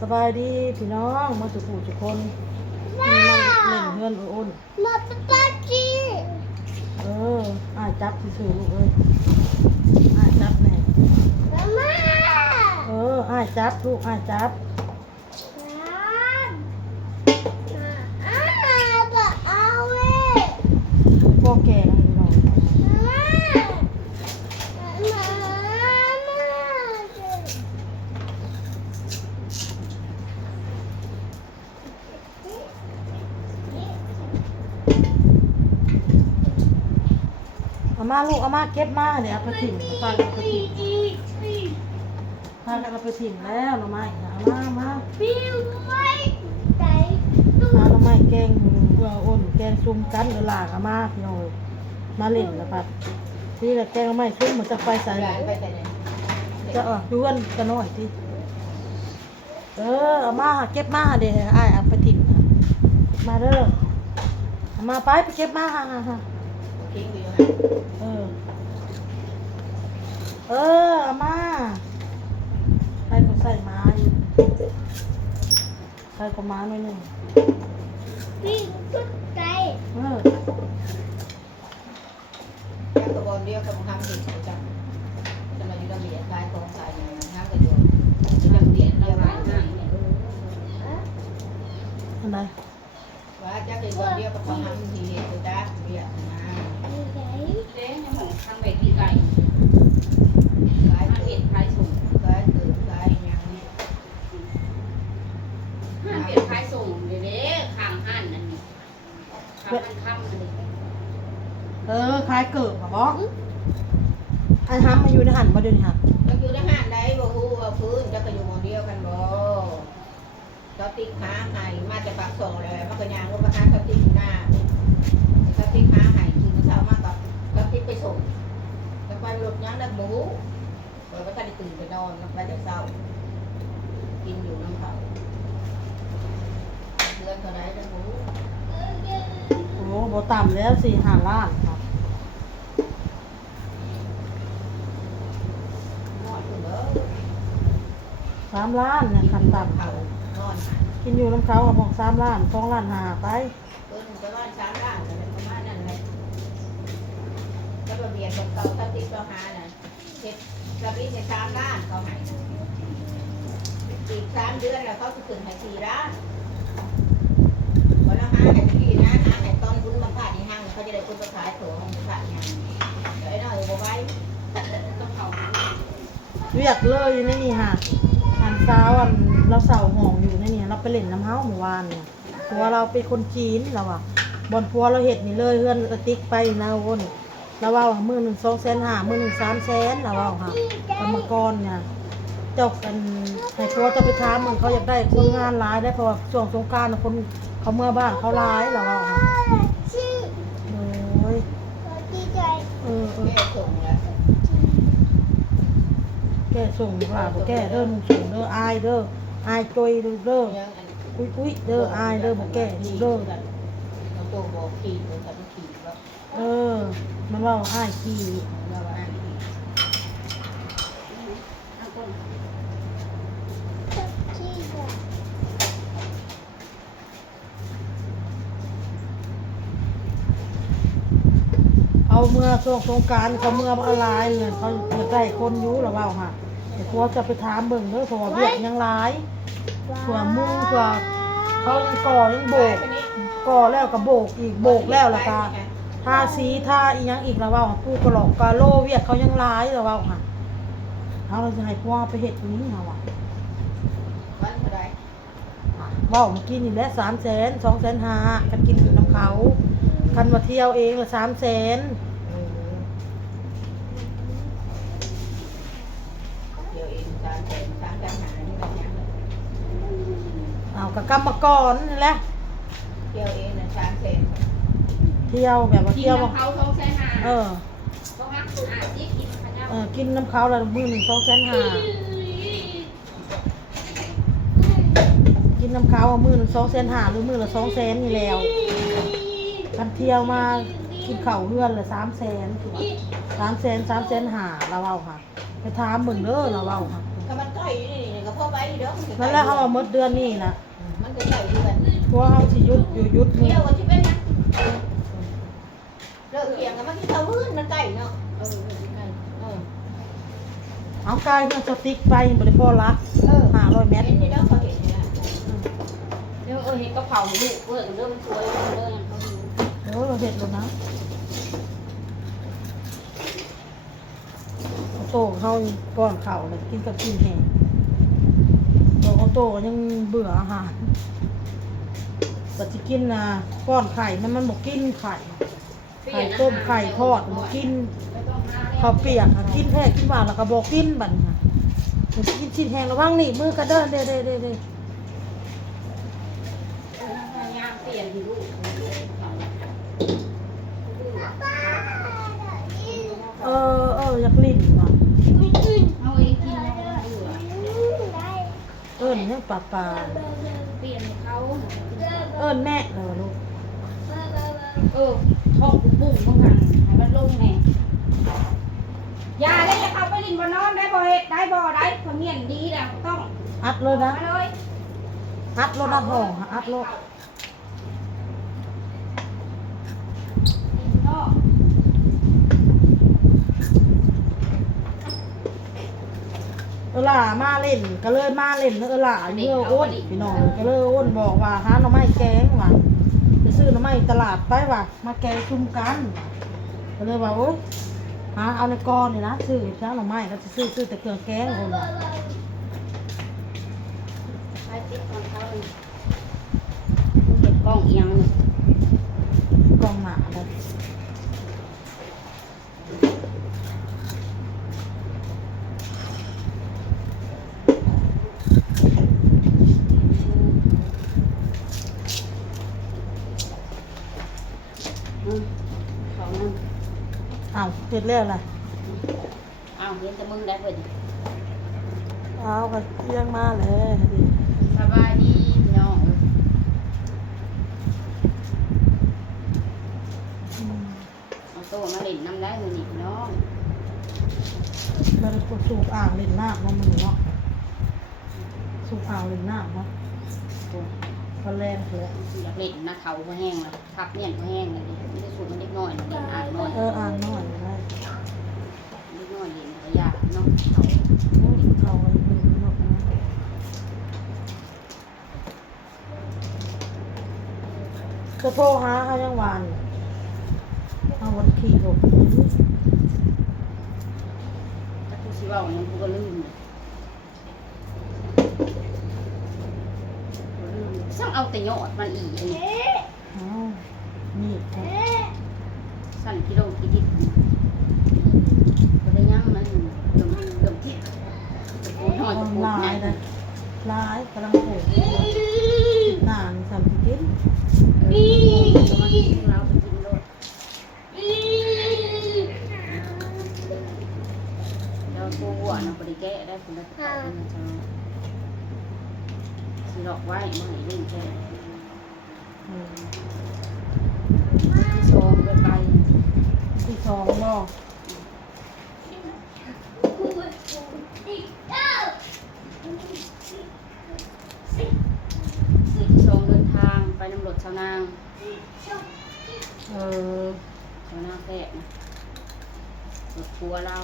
สบายดีพี่น้องมาสุขทุกคนมีนั่งเล่นเฮือนอุ่นมาปะป๊าจี อ้ายจับที่สูลูกเอ้ยอ้ายจับแน่มาอ้ายจับลูกอ้ายจับบะเอาเว้ยพ่อแก่นะพี่น้องเอามาลูกเอามาเก็บมาเดี๋ยวเอาไปถิ่มพากันเอาไปถิ่มพากันเอาไปถิ่มแล้วหน่อไม้นะเอามาปิ้วไว้ใจตู้ หน่อไม้แกงเพื่ออ้นแกงซุ่มกันหรือหลากเอามาพี่น้องมาเล่นแล้วปัดที่ละแกงหน่อไม้ซุ่มมันจะไฟใส่จะด้วนกันหน่อยที่เอามาเก็บมาเดี๋ยวอ้ายเอาไปถิ่มมาเด้อเอามาไปเก็บมาเอามาใส่ก็ใส่มาอยู่ใส่ก็มาหน่อยหนึ่งปิ้วสุดใจจากกระบอกเดียวกับทำผิดจังจะมาอยู่ระเบียบลายของสายอย่างนั้นก็อยู่ระเบียบระบายง่ายเนี่ย อะไร ว่าจากกระบอกเดียวกับทำผิดก็ได้เบียดมา ใจ เจ๊ยังเหมือนทางไปที่ไก่ขายเห็ดขายส่ง ก็เกิดได้ยังเนี่ย ห้างเห็ดขายส่งเด้ข้างห้านนั่นนี่ข้างห้านค่ำนั่นนี่ คล้ายเกิดค่ะบอสอันทำมาอยู่ในหันมาเดินค่ะ ก็อยู่ทหารได้บ่ฮู้ว่าพื้นจะกระอยู่หมู่เดียวกันบ่เราติ๊กขาไห้มาจากปากซอยเลยมันก็ยางลงมาหาเขาติ๊กหน้าเขาติ๊กขาไห้คือมันเช้ามากกับเขาติ๊กไปส่งก็ไปรถยังได้บ่ฮู้ก็บ่ทันได้ตื่นไปนอนไปแต่เช้ากินอยู่น้ำเขาเดือนเท่าไหร่ได้บ่ฮู้ โอ้โหโบต่ำแล้ว4-5 ล้านครับ นอนอยู่เด้อ 3 ล้านเนี่ยคันต่ำ เขา เขา นอนหา กินอยู่น้ำเขาบอก3 ล้าน2 ล้านหาไป เพิ่นประมาณ3ล้านอะไรประมาณนั้นแหละแล้วก็เบียดกับเขาถ้าติ๊กเราหาน่ะเฮ็ดระบิดใน3ล้านเขาให้อีก3 เดือนแล้วเขาจะขึ้นให้4 ล้านวันละหาให้ที่นะหาให้ตอนบุญบังคับที่ห้างเขาจะได้คุณไปขายถั่วของบังคับห้างเดี๋ยวไอ้น้อยบ่ไว้ ต้องเขา เรียกเลยในนี่ค่ะอันเช้าอันเราเสาห้องอยู่ในนี่เราไปเล่นน้ำเฮ้าเมื่อวานเนี่ยผัวเราเป็นคนจีนเราอะบนผัวเราเห็ดนี่เลยเพื่อนกระติกไปนะวนเราว่ามือ1 200,000 มือ1 300,000เราว่าค่ะกรรมกรเนี่ยเจ้ากันให้ผัวจะไปถามมึงเขาอยากได้คนงานร้ายได้เพราะว่าช่วงสงกรานต์คนเขาเมื่อบ้านเขาร้ายเราว่าค่ะ ชื่อ โอ้ย ดีใจ แม่ส่งแล้ว แกส่งว่าบ่แกเด้อมึงส่งเด้ออายเด้ออายจอยเด้อ ยังอัน อุ้ยเด้ออายเด้อบ่แกเด้อ น้องโตบอกขี่มันทำขี่แล้ว มันว่าอายขี้ เราว่าขี่ ทางคน ชื่อ เอาเมื่อช่วงสงกรานต์เขาเมื่ออะไรเนี่ยเขาอยากได้คนอยู่หรือเปล่าค่ะแต่ผัวจะไปถามเบิ่งเด้อเพราะว่าเวียกยังร้ายเผื่อมุ้งเผื่อเขายังก่อยังโบกก่อแล้วก็โบกอีกโบกแล้วล่ะค่ะทาสีทาอีหยังอีกแล้วว่าผู้กระหลอกกะโลเวียกเขายังร้ายแล้วว่าค่ะเราจะให้ผัวไปเฮ็ดตรงนี้ค่ะว่ะ วันเท่าไร ว่าเมื่อกี้นี่แหละ300,000 250,000กันกินอยู่น้ำเขาคันมาเที่ยวเองละ300,000เดี๋ยวเอง300,000 300,000หานี่แบบนี้ เอากับกรรมกรนี่แหละ เที่ยวเองนะ300,000 เที่ยวแบบว่า กิน เที่ยว น้ำเขาท้องแซ่หา เออ ต้องฮักสุดอาจีกินขยับ กินน้ำเขาละมื้อ1 250,000กินน้ำเขามื้อ1 250,000หรือมื้อละ200,000นี่แล้วคันเที่ยวมากินข้าวเฮือนละ300,000คือว่า300,000 350,000เราเอาค่ะไปถามเบิ่งเด้อเราเอาค่ะ ก็มันใกล้อยู่นี่ ก็พอไปเด้อ นั่นแหละเขาเอาหมดเดือนนี้นะ มันก็ใส่เดือน เพราะเขาสิหยุดอยู่หยุดมื เที่ อ ยวก็สิเป็นนะเลิกเถียงกันมันที่เท่ามื้อมันใกล้เนาะใกล้ เอากายมันสติ๊กไปบริพอรัก500 เมตร เห็นที่เด้อเขาเห็นเนี่ย เดี๋ยวเห็ดกะเพราลูกเริ่มสวยเริ่มเขาดู เราเห็ดแล้วนะโตเขาป้อนข้าวเลยกินกับกินแห้งโตก็ยังเบื่ออาหารแต่จะกินนะป้อนไข่มันบอกกินไข่ต้มไข่ทอดบอกกินข้าวเปียกกินแท้กินหวานแล้วก็บอกกินบัดค่ะมันกินชิ้นแห้งระวังนี่มือกระเดินเด้ ยางเปลี่ยนที่ลูก อยากลิ้นว่ะ เอาเองกินแล้วเบื่อ ยังปลา เปลี่ยนเขา แม่เลยลูก ท้องบุ้งบางหันให้มันลงแน่ยาได้จะเข้าไปลินบนนอนได้บ่เฮ็ดได้บ่ได้พอเมียนดีแล้วต้อง อัดเลยนะ มาเลย อัดรถอัดห้องอัดรถหล่ามาเล่นก็เลยมาเล่นหล่าเยอะอ้นพี่น้องก็เลยอ้นบอกว่าหาหน่อไม้แกงว่ะไปซื้อหน่อไม้ตลาดไปว่ะมาแกงชุมกันก็เลยว่าโอ๊ยหาเอาในกรนี่นะซื้อจ้าหน่อไม้ก็จะซื้อแต่เครื่องแกงคนว่ะ ไปติดของเขาเลยเก็บกล้องเอียง กองหนาเลย ของนั่น อ้าวเสร็จแล้วล่ะ เอาเห็นแต่มึงได้เพิ่น อ้าวก็เที่ยงมาเลย สบายดีพี่น้อง เอาโตมาเล่นน้ำได้มือนี่พี่น้อง มันก็สูบอ่างเล่นน้ำมันมือเนาะสูบอ่างเล่นน้ำเนาะก็แรงเลย อยากเล่นนะเขาก็แห้งแล้วทับเนี่ยก็แห้งเลยดิไม่ได้สูบมันเล็กน้อยเล่นอ่างน้อย อ่างน้อยได้ เล็กน้อยเล่นก็ยากเนาะเขา เขาไว้มือเนาะจะโทรหาเขายังหวานเอาวันขี่รถ ถ้ากูสิเว่ามันกูก็ลืมช่างเอาแต่ยอดมันอีกอันนี้ อ้าวนี่ สั่นกิโลกี่ดิบก็ได้ยั่งมันเดิมที่โอ้ยหน่อย อ จะ อน ปว ไล ดไง น์นะไลน์กำลังโผล่หนานี่สั่นกิน มากินเราไปกินรถแล้วกูหัวนะบริแก้ได้คุณได้ข่าวมันจะสิหลอกไว้เมื่อไหร่เล่นแค่ที่โซมไป ที่สองบ่ ที่โซมเดินทางไปน้ำรถชาวนาง เออ ชาวนางแพะนะรถทัวร์เรา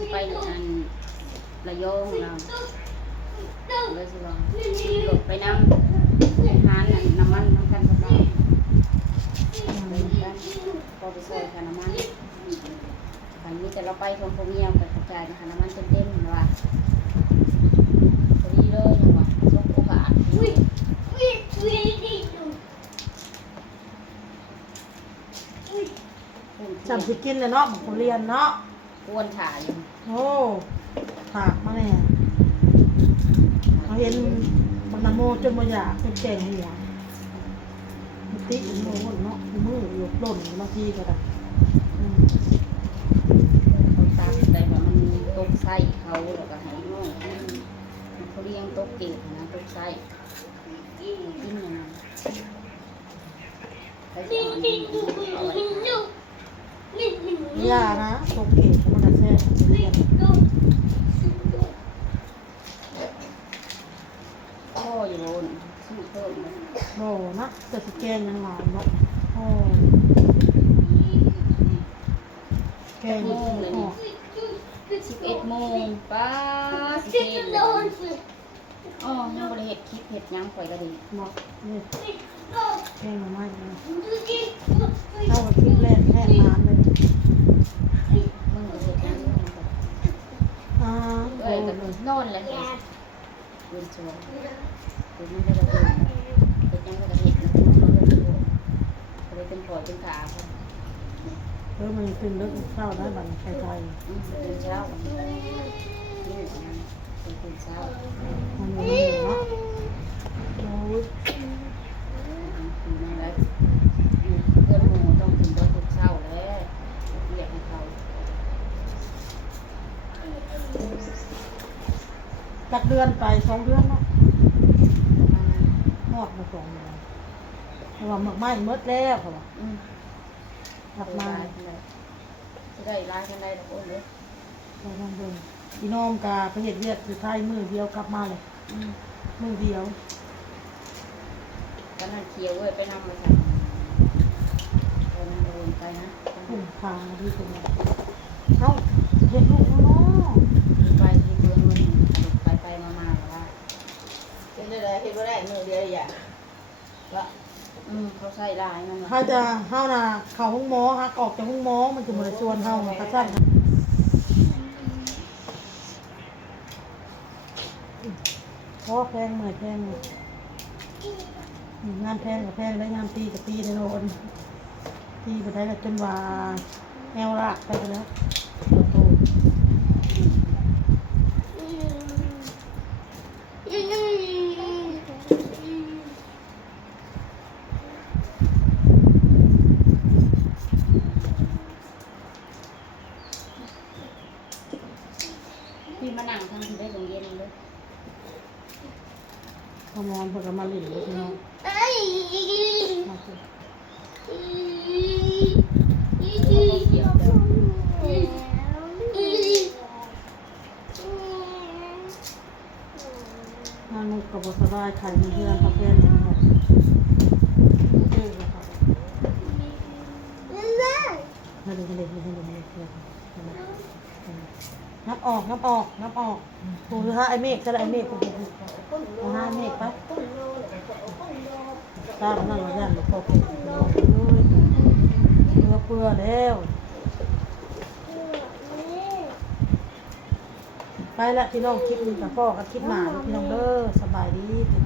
สิไปอันระยองเราเลยสิลองรถไปน้ำหานน้ำมันน้ำกันกับเราไปกันพอไปซอยค่าน้ำมันคันนี้แต่เราไปทงพงเงียวกับกระจายนะคะน้ำมันเต็มๆนะว่าพอดีเลยนะว่าส่งโอกาส จำสิกินเลยเนาะผมเรียนเนาะ กวนถ่ายอยู่ โอ้ถากมาเนี่ยเขาเห็นมันนโมจนมาอยากเป็นแกงหัวมันติดอยู่มือหมดเนาะมืออยู่หล่นบางทีก็ได้อืม เขาตามได้ว่ามันตกไส้เขาแล้วก็ให้น้อยเขาเลี้ยงตกเกล็ดนะตกไส้กินอย่างนั้นใครจะเอาอันนี้เอาไว้ ยานะตกเกตมันจะแซ่บเรียน อยู่บนซื้อเพิ่มเลย โอ้นะแต่สิแกงยังหลายเนาะโอ้แกงโอ้ 11 โมงป้าสิเฮ็ดเลยอ๋อยังบ่ได้เฮ็ดคลิปเฮ็ดหยังข่อยก็ดี เนาะนี่แกงมาไม่เลยเข้าไปคลิปแรกแค่น้ำเลย มึงก็เฮ็ดหยังอยู่มันก็ อ่า เอ้ โอ้ ยก็ เลย นอนเลยเดินสวยเดินมันก็เดินเฮ็ดหยังก็เฮ็ดนะมันก็เลยก็เลยเป็นปอดเป็นขาครับ มันขึ้นเลิกเข้าได้บันไกล ตื่นเช้านี่ตื่นเช้า ๆมันอยู่เนาะโอ้ย ตื่นแล้วเพื่อนหมู่ต้องถึงรถทุกเช้าแล้วเรียกให้เขา จักเดือนไป2 เดือนเนาะ ประมาณนั้น หอดมา2 เดือนแต่ว่าหมักไม้เมดแล้วเขาบอก กลับมา จะได้ร้ายกันได้ทุกคนเลย เราลองเบิ่งพี่น้องกาไปเห็ดเวียดอยู่ไทยมือเดียวกลับมาเลยมือเดียว กันนั่นเคียวเว้ยไปนำมาสั่งไปนั่นโอนไปนะ หุ่มพาดีตรงนี้เอ้าเห็ดลูกเนาะ ไปที่เมืองมันไปมาแล้วว่า เป็นได้เฮ็ดบ่ได้มื้อเดียวอย่างก็ เขาใส่ลายมัน ถ้าจะเฮาน่ะเข้าห้องหมอฮักออกจากห้องหมอมันจะบ่ได้ชวนเฮากระซั่นเพราะแพงเหนื่อยแพงงานแพงกับแพงได้งานตีกับตีได้โลนตีไปได้ก็จนว่าแอวลากไปแล้วโต พี่มานั่งทางที่ได้ตรงเย็นเลย พอมอนเพิ่นก็มาเล่นเลยพี่น้องมาสิ เกี่ยวเดี๋ยว งานมุกกับบสบายไข่เพื่อนเขาเพื่อนเนี่ยหมดเจอแล้วครับมาดูกันเลยให้ดูเลยนับออกนับออกนับออกโอ้ยฮะไอเมฆก็ได้ไอเมฆโอ้โหโอ้ฮะไอเมฆปะตามันนั่งมาย่านหลวงพ่อเพื่อนเปื่อแล้ว ไปละพี่น้องคลิปนี้กับพ่อกับคลิปหนาพี่น้องเด้อสบายดีพี่น้อง